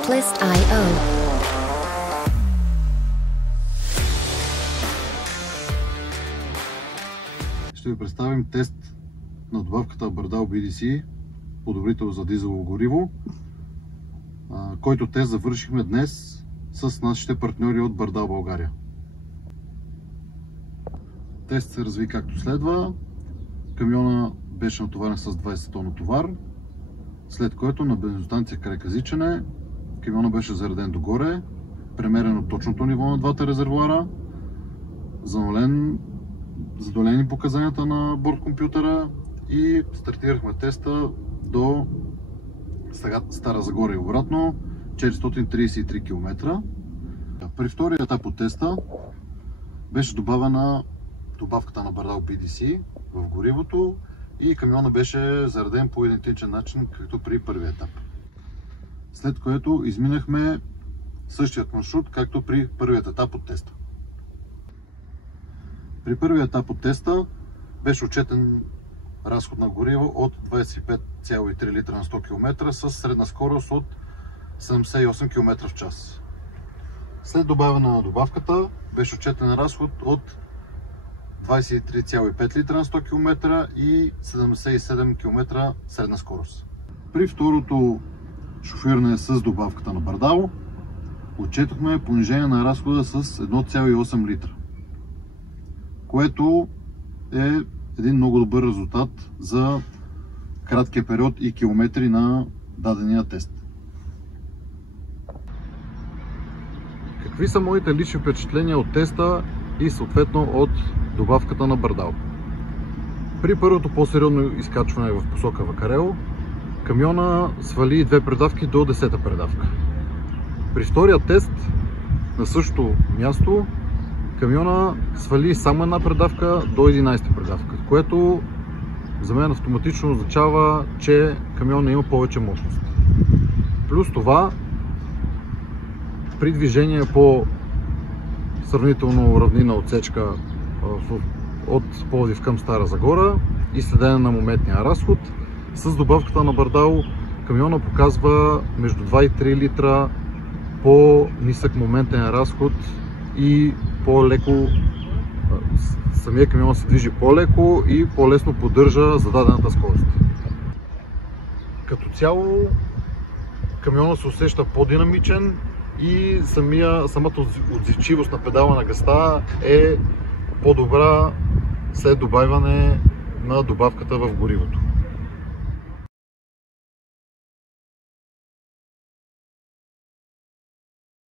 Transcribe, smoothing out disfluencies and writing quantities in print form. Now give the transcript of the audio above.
Shiplist.io. Ще ви представим тест на добавката Bardal BDC, подобрител за дизелово гориво, който тест завършихме днес с нашите партньори от Bardal България. Тест се разви както следва. Камиона беше натоварен с 20 тона товар, след което на бензиностанция край Казичене камиона беше зареден догоре, премерено точното ниво на двата резервоара, задолени показанията на борд компютъра и стартирахме теста до Стара Загора и обратно 433 км. При втория етап от теста беше добавена добавката на Bardal BDC в горивото и камиона беше зареден по идентичен начин, както при първия етап. След което изминахме същият маршрут, както при първият етап от теста. При първия етап от теста беше отчетен разход на гориво от 25,3 литра на 100 км с средна скорост от 78 км в час. След добавяне на добавката беше отчетен разход от 23,5 литра на 100 км и 77 км средна скорост. При второто шофиране с добавката на Bardal отчетохме понижение на разхода с 1,8 литра, което е един много добър резултат за краткия период и километри на дадения тест. Какви са моите лични впечатления от теста и съответно от добавката на Bardal? При първото по-сериозно изкачване в посока Вакарел, камиона свали 2 предавки до 10-та предавка. При втория тест на същото място камиона свали само една предавка до 11-та предавка, което за мен автоматично означава, че камиона има повече мощност. Плюс това, при движение по сравнително равнина отсечка от Пловдив към Стара Загора и следене на моментния разход, с добавката на Bardal камиона показва между 2 и 3 литра по-нисък моментен разход и по-леко, самия камион се движи по-леко и по-лесно поддържа зададената скорост. Като цяло камиона се усеща по-динамичен и самата отзивчивост на педала на газта е по-добра след добавяне на добавката в горивото.